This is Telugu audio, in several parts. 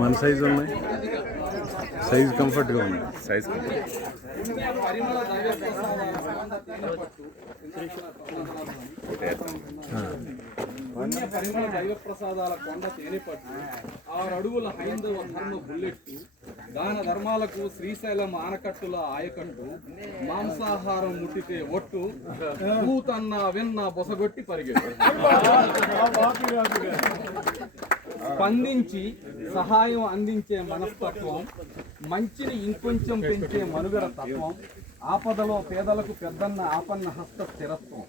మన సైజు ఉన్నాయి, సైజ్ కంఫర్ట్గా ఉంది. సైజ్ పరిమళ దైవ ప్రసాదాల కొండ తేనెపట్టు, 6 అడుగుల హైందవ ధర్మ బుల్లెట్టు, దాన ధర్మాలకు శ్రీశైలం ఆనకట్టుల ఆయకట్టు, మాంసాహారం ముట్టితే ఒట్టు, పూతన్న వెన్న బొసగొట్టి పరిగెట్టు, స్పందించి సహాయం అందించే మనస్తత్వం, మంచిని ఇంకొంచెం పెంచే మనుగడ తత్వం, ఆపదలో పేదలకు పెద్దన్న ఆపన్న హస్త స్థిరత్వం,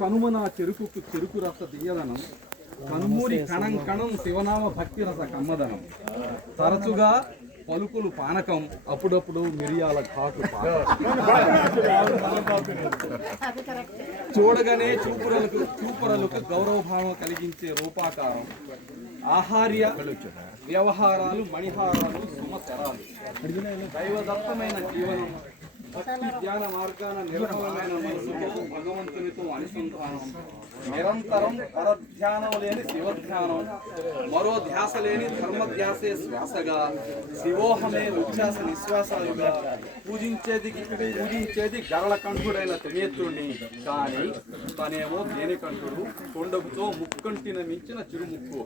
కనుమ చెరుకుకు చెరుకు రస దియ్యదనం, కనుమూరి కణం కణం శివనామ భక్తి రస కమ్మదనం, తరచుగా పలుకులు పానకం, అప్పుడప్పుడు మిరియాల ఘాటు చూడగానే చూపరలకు గౌరవభావం కలిగించే రూపాకారం, ఆహార్య వ్యవహారాలు మణిహారాలు సుమచరాలు, దైవదత్తమైన జీవనం, భక్తి ధ్యాన మార్గాన నిర్మలమైన మనసుతో భగవంతునితో అనుసంధానం, నిరంతరం పరధ్యానం లేని శివధ్యానం, మరో ధ్యాస లేని ధర్మధ్యాసే శ్వాసగా, శివోహమే ఉచ్ఛ్వాస నిశ్వాసాలుగా, పూజించేది గరళకంఠుడైన త్రినేత్రుడిని, కానీ తనేమో దేనికంఠుడు, కొండగుతో ముక్కంటిన మించిన చిరుముక్కు.